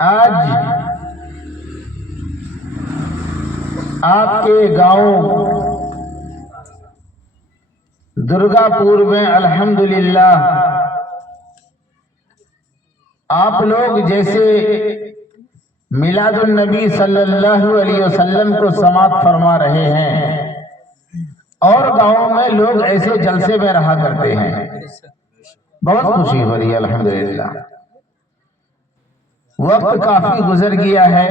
آج آپ کے گاؤں درگا پور میں الحمدللہ آپ لوگ جیسے میلاد النبی صلی اللہ علیہ وسلم کو سماعت فرما رہے ہیں اور گاؤں میں لوگ ایسے جلسے میں رہا کرتے ہیں، بہت خوشی ہو رہی ہے الحمدللہ۔ وقت کافی گزر گیا ہے،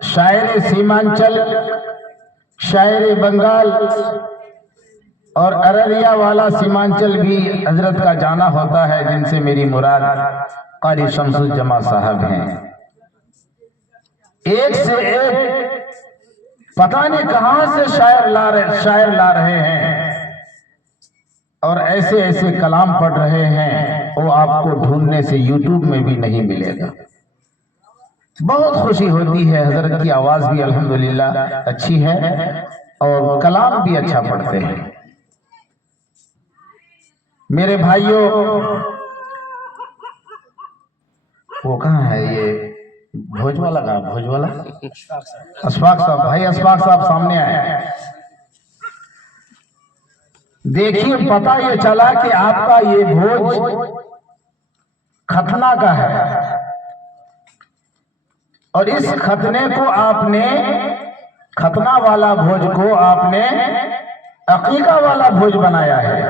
شاعر سیمانچل، شاعر بنگال اور ارریا والا سیمانچل بھی حضرت کا جانا ہوتا ہے، جن سے میری مراد قاری شمس الجماع صاحب ہیں۔ ایک سے ایک پتہ نہیں کہاں سے شاعر لا رہے ہیں اور ایسے ایسے کلام پڑھ رہے ہیں، وہ آپ کو ڈھونڈنے سے یوٹیوب میں بھی نہیں ملے گا۔ بہت خوشی ہوتی ہے، حضرت کی آواز بھی الحمدللہ اچھی ہے اور کلام بھی اچھا پڑھتے ہیں۔ میرے بھائیوں، وہ کہاں ہے یہ بھوج والا؟ کہاں بھوج والا؟ اشفاق صاحب، بھائی اشفاق صاحب سامنے آئے۔ دیکھیے پتہ یہ چلا کہ آپ کا یہ بھوج ختنہ کا ہے اور اس ختنے کو آپ نے، ختنہ والا بھوج کو آپ نے عقیقہ والا بھوج بنایا ہے۔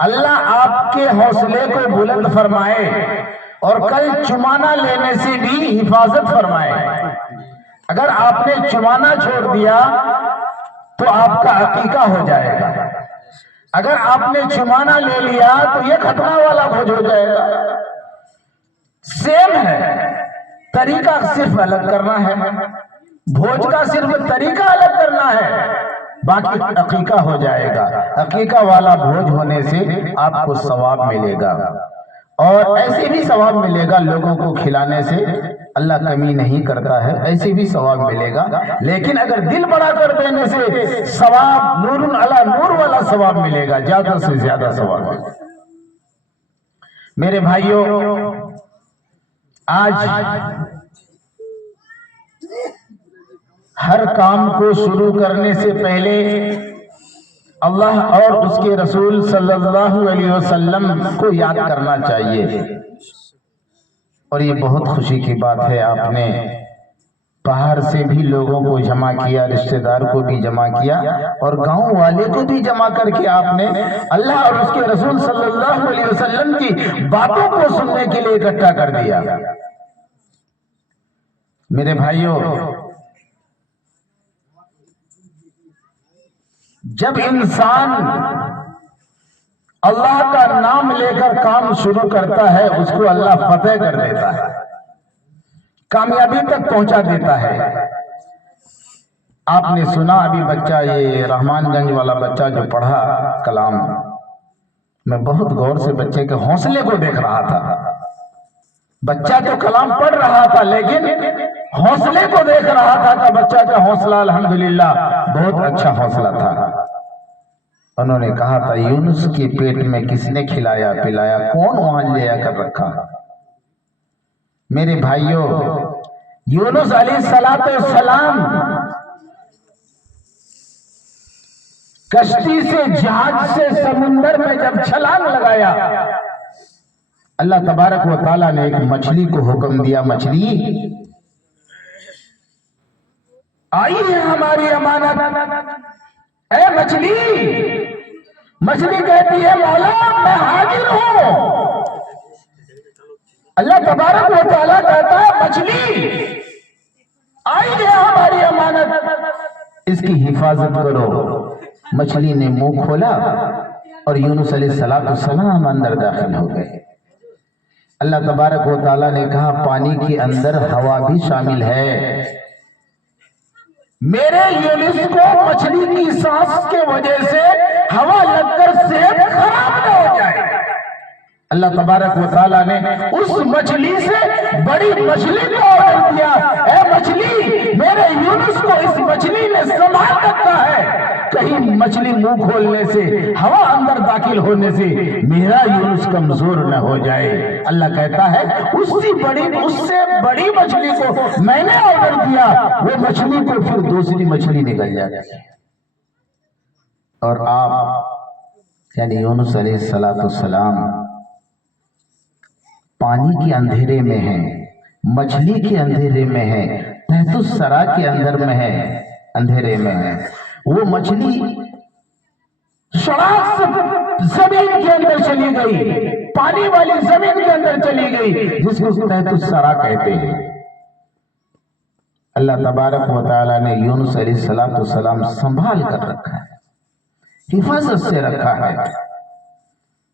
اللہ آپ کے حوصلے کو بلند فرمائے اور کل چمانہ لینے سے بھی حفاظت فرمائے۔ اگر آپ نے چمانہ چھوڑ دیا تو آپ کا عقیقہ ہو جائے گا، اگر آپ نے چمانہ لے لیا تو یہ ختنہ والا بھوج ہو جائے گا۔ سیم ہے، طریقہ صرف الگ کرنا ہے، بھوج کا صرف طریقہ الگ کرنا ہے، باقی عقیقہ ہو جائے گا۔ عقیقہ والا بھوج ہونے سے آپ کو ثواب ملے گا اور ایسے بھی ثواب ملے گا، لوگوں کو کھلانے سے اللہ کمی نہیں کرتا ہے، ایسے بھی ثواب ملے گا۔ لیکن اگر دل بڑا کر دینے سے ثواب نور علی نور والا ثواب ملے گا، زیادہ سے زیادہ ثواب ملے گا۔ میرے بھائیوں، آج ہر کام کو شروع کرنے سے پہلے اللہ اور اس کے رسول صلی اللہ علیہ وسلم کو یاد کرنا چاہیے، اور یہ بہت خوشی کی بات ہے، آپ نے باہر سے بھی لوگوں کو جمع کیا، رشتہ دار کو بھی جمع کیا اور گاؤں والے کو بھی جمع کر کے آپ نے اللہ اور اس کے رسول صلی اللہ علیہ وسلم کی باتوں کو سننے کے لیے اکٹھا کر دیا۔ میرے بھائیوں، جب انسان اللہ کا نام لے کر کام شروع کرتا ہے، اس کو اللہ فتح کر دیتا ہے، کامیابی تک پہنچا دیتا ہے۔ آپ نے سنا ابھی بچہ، یہ رحمان گنج والا بچہ جو پڑھا کلام، میں بہت غور سے بچے کے حوصلے کو دیکھ رہا تھا۔ بچہ تو کلام پڑھ رہا تھا لیکن حوصلے کو دیکھ رہا تھا کہ بچہ کا حوصلہ الحمدللہ بہت اچھا حوصلہ تھا۔ انہوں نے کہا تھا، یونس کے پیٹ میں کس نے کھلایا پلایا، کون وہاں لے آ کر رکھا؟ میرے بھائیوں، یونس علیہ السلام کشتی سے، جہاز سے سمندر میں جب چھلانگ لگایا، اللہ تبارک و تعالیٰ نے ایک مچھلی کو حکم دیا، مچھلی آئی ہے ہماری امانت، اے مچھلی۔ مچھلی کہتی ہے، مولا میں حاضر ہوں۔ اللہ تبارک و تعالیٰ کہتا ہے، مچھلی آئی ہے ہماری امانت، اس کی حفاظت کرو۔ مچھلی نے منہ کھولا اور یونس علیہ السلام اندر داخل ہو گئے۔ اللہ تبارک و تعالیٰ نے کہا، پانی کے اندر ہوا بھی شامل ہے، میرے یونس کو مچھلی کی سانس کے وجہ سے ہوا لگ کر صحت خراب نہ ہو جائے۔ اللہ تبارک و تعالیٰ نے اس مچھلی سے بڑی مچھلی کو آرڈر دیا، اے مچھلی میرے یونس کو اس مچھلی نے سنبھال رکھا ہے، کہیں مچھلی منہ کھولنے سے، ہوا اندر داخل ہونے سے میرا یونس کمزور نہ ہو جائے۔ اللہ کہتا ہے اس سے بڑی مچھلی کو میں نے آرڈر دیا، وہ مچھلی کو پھر دوسری مچھلی نکل جاتی ہے، اور آپ یعنی یونس علیہ السلام پانی کے اندھیرے میں ہیں، مچھلی کے اندھیرے میں ہیں، تحت الثری کے اندر میں ہے، اندھیرے میں ہے۔ وہ مچھلی سڑاک سے زمین کے اندر چلی گئی، پانی والی زمین کے اندر چلی گئی، جس کو تحت الثری کہتے ہیں۔ اللہ تبارک و تعالیٰ نے یونس علیہ السلام سنبھال کر رکھا ہے، حفاظت سے رکھا ہے۔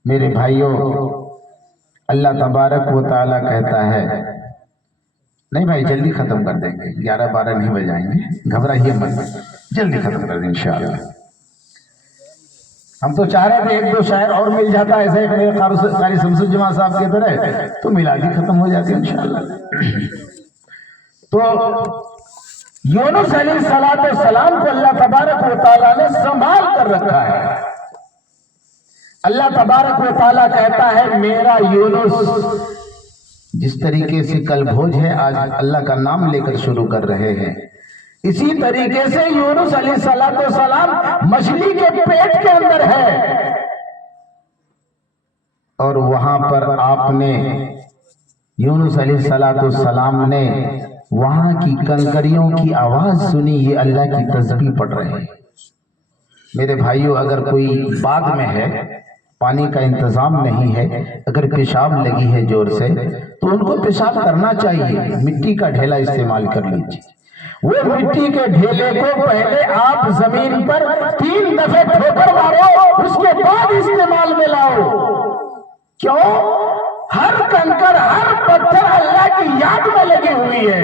میرے بھائیوں، اللہ تبارک و تعالیٰ کہتا ہے، نہیں بھائی جلدی ختم کر دیں گے، 11-12 نہیں بجائیں گے، گھبرائیے مت، جلدی ختم کر دیں انشاءاللہ۔ ہم تو چاہ رہے تھے ایک دو شاعر اور مل جاتا ایسے میرے قاری شمس الجماع صاحب کی طرح، تو میلادی ختم ہو جاتی انشاءاللہ۔ تو یونس علیہ السلام کو اللہ تبارک و تعالیٰ نے سنبھال کر رکھا ہے۔ اللہ تبارک و تعالیٰ کہتا ہے میرا یونس، جس طریقے سے کل بھوج ہے آج اللہ کا نام لے کر شروع کر رہے ہیں، اسی طریقے سے یونس علیہ السلام مچھلی کے پیٹ کے اندر ہے، اور وہاں پر آپ نے یونس علیہ السلام نے وہاں کی کنکریوں کی آواز سنی، یہ اللہ کی تسبیح پڑھ رہے ہیں۔ میرے بھائیوں، اگر کوئی باغ میں ہے، پانی کا انتظام نہیں ہے، اگر پیشاب لگی ہے زور سے تو ان کو پیشاب کرنا چاہیے، مٹی کا ڈھیلا استعمال کر لیجیے۔ وہ مٹی کے ڈھیلے کو پہلے آپ زمین پر 3 دفعے ٹھوکر مارو، اس کے بعد استعمال میں لاؤ۔ کیوں؟ ہر کنکر، ہر پتھر اللہ کی یاد میں لگی ہوئی ہے۔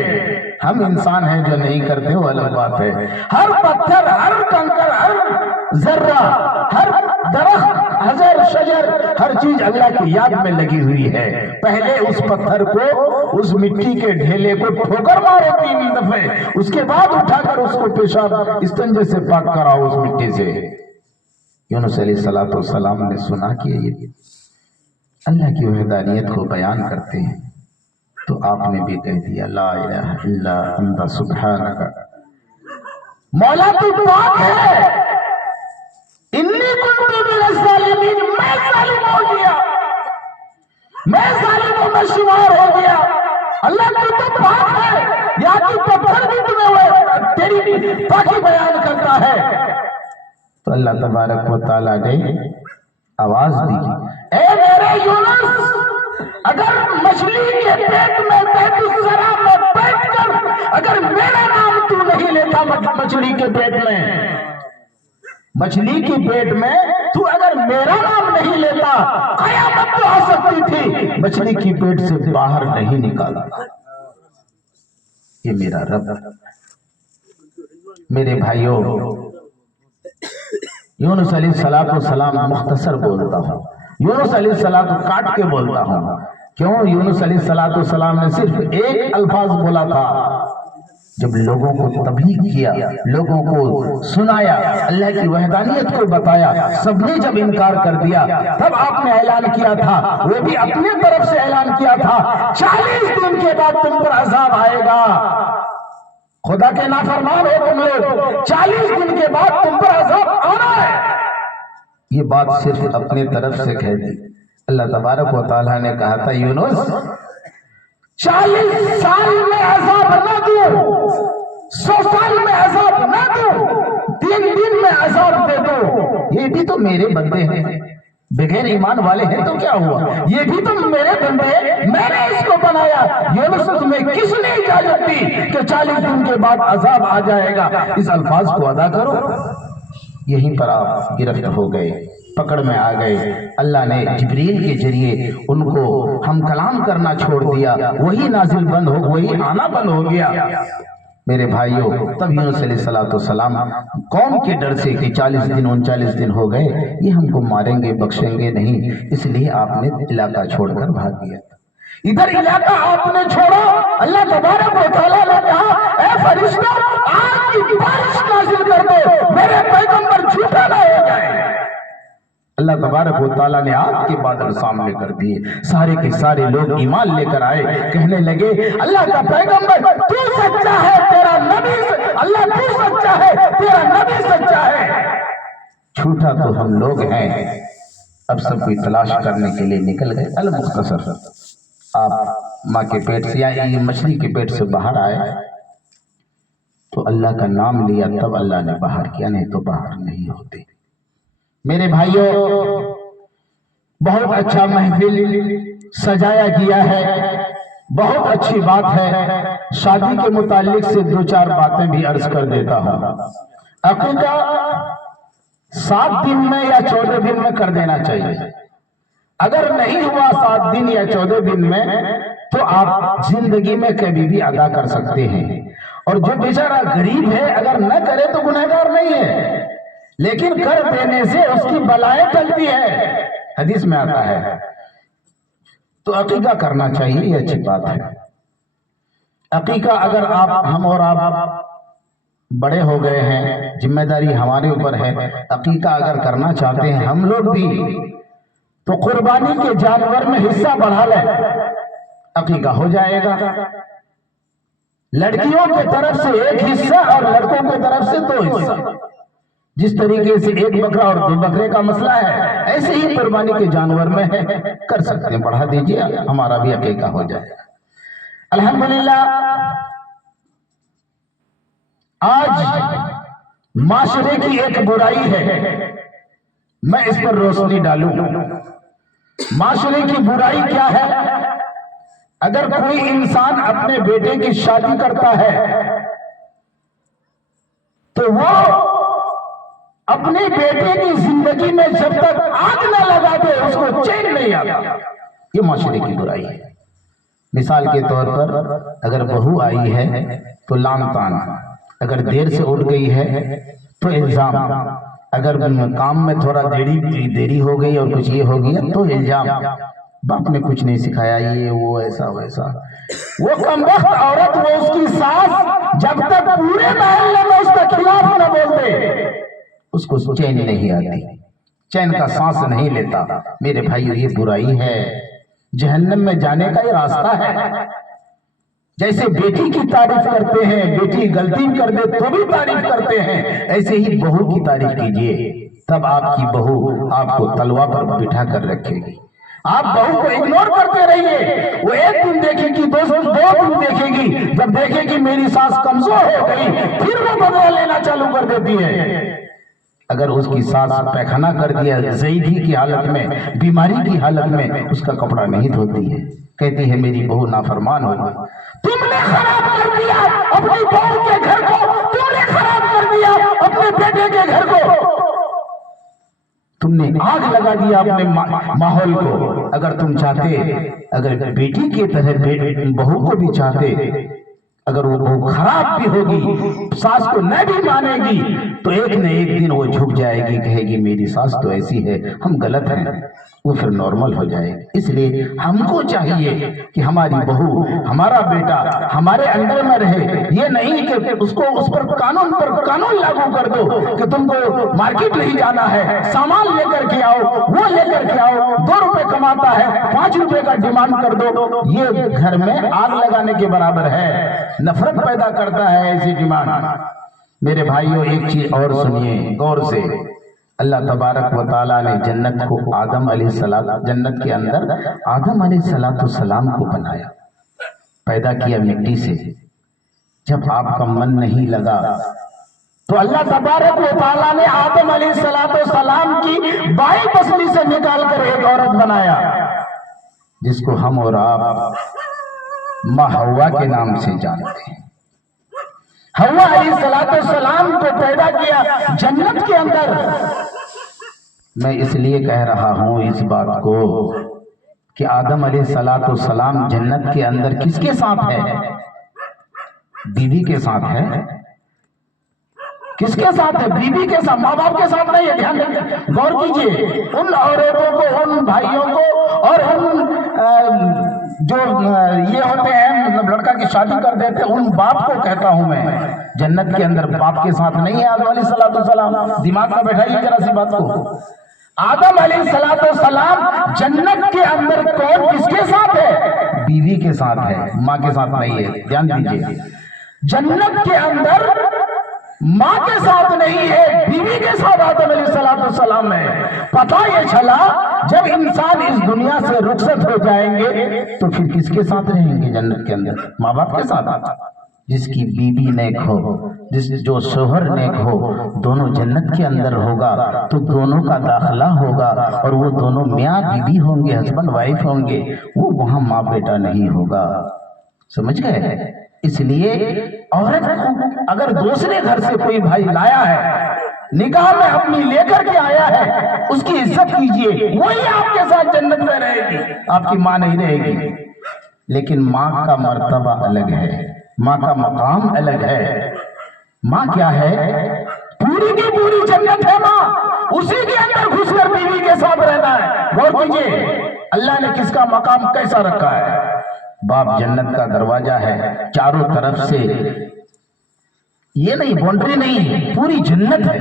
ہم انسان ہیں جو نہیں کرتے، وہ الگ بات ہے۔ ہر پتھر، ہر کنکر، ہر ذرہ، ہر درخت، حجر شجر، ہر چیز اللہ کی یاد میں لگی ہوئی ہے۔ پہلے اس پتھر کو، اس مٹی کے ڈھیلے کو ٹھوکر مارو 3 دفعے، اس کے بعد اٹھا کر اس کو پیشاب استنجے سے پاک کراؤ اس مٹی سے۔ یونس علیہ السلام نے سنا کہ یہ اللہ کی وحدانیت کو بیان کرتے ہیں، تو آپ نے بھی کہہ دیا لا الہ الا انت سبحانک، مولا تو پاک ہے، انی کنت من الظالمین، میں ظالم ہو گیا، میں ظالموں میں شمار ہو گیا۔ اللہ تو پاک ہے، یا تو پتھر بھی تمہیں تیری پاکی بیان کرتا ہے۔ تو اللہ تبارک و تعالیٰ نے آواز دی، اے میرے یونس، اگر مچھلی کے پیٹ میں تحت الثری میں بیٹھ کر اگر میرا نام تو نہیں لیتا، مچھلی کے پیٹ میں، مچھلی کے پیٹ میں تو اگر میرا نام نہیں لیتا، قیامت تو آ سکتی تھی، مچھلی کی پیٹ سے باہر نہیں نکالا۔ یہ میرا رب۔ میرے بھائیوں، یونس علیہ السلام مختصر بولتا ہوں، یونس علیہ السلام کو کاٹ کے بولتا ہوں۔ کیوں؟ یونس علیہ السلام نے صرف ایک الفاظ بولا تھا، جب لوگوں کو تبلیغ کیا، لوگوں کو سنایا، اللہ کی وحدانیت کو بتایا، سب نے جب انکار کر دیا، تب آپ نے اعلان کیا تھا، وہ بھی اپنے طرف سے اعلان کیا تھا، 40 دن کے بعد تم پر عذاب آئے گا، خدا کے نافرمان ہو تم لوگ، 40 دن کے بعد تم پر عذاب آنا ہے۔ یہ بات صرف اپنے طرف سے کہہ دی۔ اللہ تبارک و تعالیٰ نے کہا تھا یونس 40 سال میں عذاب نہ دو، 100 سال میں عذاب نہ دو، 3 دن میں عذاب دے دو، یہ بھی تو میرے بندے ہیں، بغیر ایمان والے ہیں تو کیا ہوا، یہ بھی تو میرے بندے ہیں، میں نے اس کو بنایا۔ یونس تمہیں کس نے اجازت دی کہ 40 دن کے بعد عذاب آ جائے گا؟ اس الفاظ کو ادا کرو۔ یہیں پر آپ گرفت ہو گئے، پکڑ میں آ گئے۔ اللہ نے جبریل کے ذریعے ان کو ہم کلام کرنا چھوڑ دیا، وہی نازل بند ہو، وہی آنا بند ہو گیا۔ میرے بھائیوں، تب یونس علیہ السلام قوم کے ڈر سے کہ 40 دن 39 دن ہو گئے، یہ ہم کو ماریں گے بخشیں گے نہیں، اس لیے آپ نے علاقہ چھوڑ کر بھاگ گیا۔ ادھر علاقہ آپ نے چھوڑا، اللہ تبارک و تعالیٰ نے کہا اے فرشتہ آگ کی بارش نازل کر دو، میرے پیغمبر جھوٹا نہ ہو جائے۔ اللہ تبارک و تعالیٰ نے آگ کے بادل سامنے کر دیے، سارے کے سارے لوگ ایمان لے کر آئے، کہنے لگے اللہ کا پیغمبر تو سچا ہے، تیرا نبی اللہ تو سچا ہے، تیرا نبی سچا ہے، جھوٹا تو ہم لوگ ہیں۔ اب سب کوئی تلاش کرنے کے لیے نکل گئے۔ المختصر آپ ماں کے پیٹ سے یا یہ مچھلی کے پیٹ سے باہر آئے تو اللہ کا نام لیا، تب اللہ نے باہر کیا، نہیں تو باہر نہیں ہوتے۔ میرے بھائیوں، بہت اچھا محفل سجایا گیا ہے، بہت اچھی بات ہے۔ شادی کے متعلق سے 2-4 باتیں بھی عرض کر دیتا ہوں۔ عقیقہ 7 دن میں یا 14 دن میں کر دینا چاہیے۔ اگر نہیں ہوا 7 دن یا 14 دن میں تو آپ زندگی میں کبھی بھی ادا کر سکتے ہیں، اور جو بیچارہ غریب ہے اگر نہ کرے تو گنہگار نہیں ہے، لیکن کر دینے سے اس کی بلائیں ٹلتی ہے، حدیث میں آتا ہے۔ تو عقیقہ کرنا چاہیے، یہ اچھی بات ہے۔ عقیقہ اگر ہم اور آپ بڑے ہو گئے ہیں، ذمہ داری ہمارے اوپر ہے، عقیقہ اگر کرنا چاہتے ہیں ہم لوگ بھی، تو قربانی کے جانور میں حصہ بڑھا لیں، عقیقہ ہو جائے گا۔ لڑکیوں کی طرف سے 1 حصہ اور لڑکوں کی طرف سے 2 حصہ، جس طریقے سے 1 بکرا اور 2 بکرے کا مسئلہ ہے، ایسے ہی قربانی کے جانور میں ہے، کر سکتے ہیں، بڑھا دیجئے، ہمارا بھی عقیقہ ہو جائے گا۔ الحمدللہ آج معاشرے کی ایک برائی ہے، میں اس پر روشنی ڈالوں۔ معاشرے کی برائی کیا ہے؟ اگر کوئی انسان اپنے بیٹے کی شادی کرتا ہے تو وہ اپنے بیٹے کی زندگی میں جب تک آگ نہ لگا دے اس کو چین نہیں آتا۔ یہ معاشرے کی برائی ہے۔ مثال کے طور پر اگر بہو آئی ہے تو لان تان، اگر دیر سے اٹھ گئی ہے تو الزام، اگر کام میں تھوڑا دیری ہو گئی اور کچھ یہ ہو گیا تو الزام، باپ نے کچھ نہیں سکھایا، یہ وہ ایسا ویسا۔ وہ کمبخت عورت، وہ اس کی ساس جب تک پورے محلے میں اس کے خلاف نہ بول دے اس کو چین نہیں آتی، چین کا سانس نہیں لیتا۔ میرے بھائیو، یہ برائی ہے، جہنم میں جانے کا یہ راستہ ہے۔ جیسے بیٹی کی تعریف کرتے ہیں، بیٹی غلطی کر دے تو بھی تعریف کرتے ہیں، ایسے ہی بہو کی تعریف کیجئے، تب آپ کی بہو آپ کو تلوا پر بٹھا کر رکھے گی۔ آپ بہو کو اگنور کرتے رہیے، وہ 1 دن دیکھے گی، 2 دن دیکھے گی، جب دیکھے گی میری ساس کمزور ہو گئی پھر وہ بدلہ لینا چالو کر دیتی ہے۔ اگر اس کی ساس پیخانہ کر دیا ضعیفی کی حالت میں، بیماری کی حالت میں، اس کا کپڑا نہیں دھوتی ہے، کہتی ہے میری بہو نافرمان ہوگی۔ تم نے خراب کر دیا اپنی بہو کے گھر کو، تم نے خراب کر دیا اپنے بیٹے کے گھر کو، تم نے آگ لگا دیا اپنے ماحول کو۔ اگر تم چاہتے، اگر بیٹی کی طرح بہو کو بھی چاہتے، اگر وہ بہو خراب بھی ہوگی، ساس کو نہ بھی مانے گی، تو ایک نہ ایک دن وہ جھک جائے گی، کہے گی میری ساس تو ایسی ہے، ہم غلط ہیں، وہ پھر نارمل ہو جائے گی۔ اس لیے ہم کو چاہیے کہ ہماری بہو، ہمارا بیٹا ہمارے اندر میں رہے، یہ نہیں کہ اس پر قانون لاگو کر دو کہ تم کو مارکیٹ نہیں جانا ہے، سامان لے کر کے آؤ، وہ لے کر کے آؤ، 2 روپے کماتا ہے 5 روپے کا ڈیمانڈ کر دو، یہ گھر میں آگ لگانے کے برابر ہے، نفرت پیدا کرتا ہے ایسی ڈیمانڈ۔ میرے بھائیوں، ایک چیز اور سنیے غور سے، اللہ تبارک و تعالیٰ نے جنت کو جنت کے اندر آدم علیہ السلام کو بنایا، پیدا کیا مٹی سے۔ جب آپ کا من نہیں لگا تو اللہ تبارک و تعالیٰ نے آدم علیہ السلام کی بائیں پسلی سے نکال کر ایک عورت بنایا، جس کو ہم اور آپ ماں حوا کے نام سے جانتے ہیں۔ حوا علیہ السلام کو پیدا کیا جنت کے اندر۔ میں اس لیے کہہ رہا ہوں اس بات کو کہ آدم علیہ السلام جنت کے اندر کس کے ساتھ ہے؟ بیوی کے ساتھ ہے. کس کے ساتھ ہے؟ بیوی کے ساتھ، ماں باپ کے ساتھ نہیں ہے. دھیان دیں، غور کیجئے. ان عورتوں کو، ان بھائیوں کو، اور ان جو یہ ہوتے ہیں مطلب لڑکا کی شادی کر دیتے، ان باپ کو کہتا ہوں میں. جنت کے اندر باپ کے ساتھ نہیں ہے آدم علیہ السلام. دماغ میں بیٹھائیے ذرا سی بات کو. آدم علیہ السلام جنت کے اندر کون کس کے ساتھ ہے؟ بیوی کے ساتھ ہے، ماں کے ساتھ نہیں ہے. دھیان دیجئے، جنت کے اندر ماں کے ساتھ نہیں ہے، بیوی کے ساتھ آدم علیہ السلام ہے. پتہ یہ چلا جب انسان اس دنیا سے رخصت ہو جائیں گے تو پھر کس کے ساتھ رہیں گے جنت کے اندر؟ ماں باپ کے ساتھ. جس کی بیوی نیک ہو، جو شوہر نیک ہو، دونوں جنت کے اندر ہوگا تو دونوں کا داخلہ ہوگا، اور وہ دونوں میاں بیوی ہوں گے، ہسبینڈ وائف ہوں گے. وہ وہاں ماں بیٹا نہیں ہوگا. سمجھ گئے؟ اس لیے عورت کو اگر دوسرے گھر سے کوئی بھائی لایا ہے، نکاح میں اپنی لے کر کے آیا ہے، اس کی عزت کیجئے. وہی آپ کے ساتھ جنت میں رہے گی، آپ کی ماں نہیں رہے گی. لیکن ماں کا مرتبہ الگ ہے، ماں کا مقام الگ ہے. ماں کیا ہے؟ پوری کی پوری جنت ہے ماں. اسی کے اندر گھس کر بیوی کے ساتھ رہنا ہے. غور کیجئے اللہ نے کس کا مقام کیسا رکھا ہے. باپ جنت کا دروازہ ہے، چاروں طرف سے یہ نہیں، باؤنڈری نہیں ہے، پوری جنت ہے.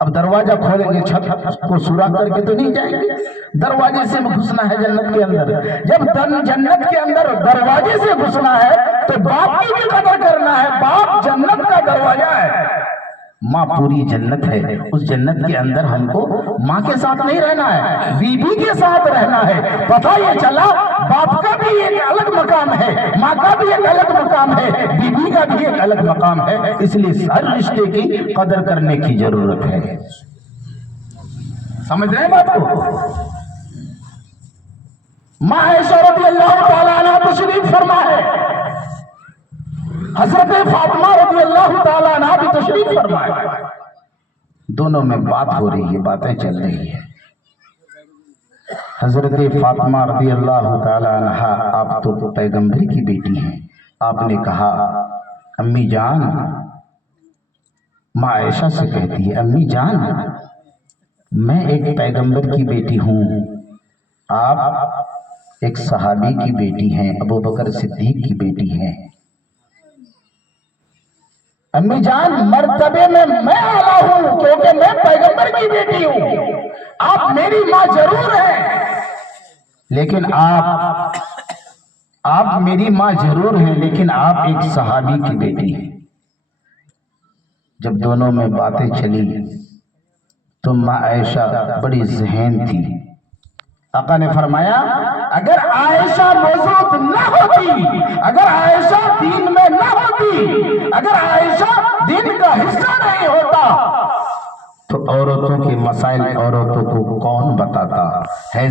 اب دروازہ کھولیں گے، چھت کو سوراخ کر کے تو نہیں جائیں گے، دروازے سے گھسنا ہے جنت کے اندر. جب جنت کے اندر دروازے سے گھسنا ہے تو باپ کی بھی قدر کرنا ہے. باپ جنت کا دروازہ ہے، ماں پوری جنت ہے. اس جنت کے اندر ہم کو ماں کے ساتھ نہیں رہنا ہے، بیوی کے ساتھ رہنا ہے. پتہ یہ چلا باپ کا بھی ایک الگ مقام ہے، ماں کا بھی ایک الگ مقام ہے، بیوی کا بھی ایک الگ مقام ہے. اس لیے ہر رشتے کی قدر کرنے کی ضرورت ہے. سمجھ رہے ہیں بات کو؟ ماں عائشہ رضی اللہ تعالیٰ عنہ تشریف فرما ہے، حضرت فاطمہ رضی اللہ تعالیٰ عنہ بھی تشریف فرما ہے. دونوں میں بات ہو رہی ہے، باتیں چل رہی ہے. حضرت فاطمہ رضی اللہ تعالیٰ عنہ، آپ تو پیغمبر کی بیٹی ہیں. آپ نے کہا امی جان، ماں عائشہ سے کہتی ہے امی جان میں ایک پیغمبر کی بیٹی ہوں، آپ ایک صحابی کی بیٹی ہیں، ابو بکر صدیق کی بیٹی ہیں. امی جان مرتبے میں اعلیٰ ہوں کیونکہ میں پیغمبر کی بیٹی ہوں. آپ میری ماں ضرور ہیں لیکن آپ میری ماں ضرور ہیں لیکن آپ ایک صحابی کی بیٹی ہیں. جب دونوں میں باتیں چلی تو ماں عائشہ بڑی ذہین تھی. آقا نے فرمایا اگر عائشہ موجود نہ ہوتی، اگر عائشہ دین میں نہ ہوتی، اگر عائشہ دین کا حصہ نہیں ہوتا تو عورتوں کے مسائل عورتوں کو کون بتاتا ہے.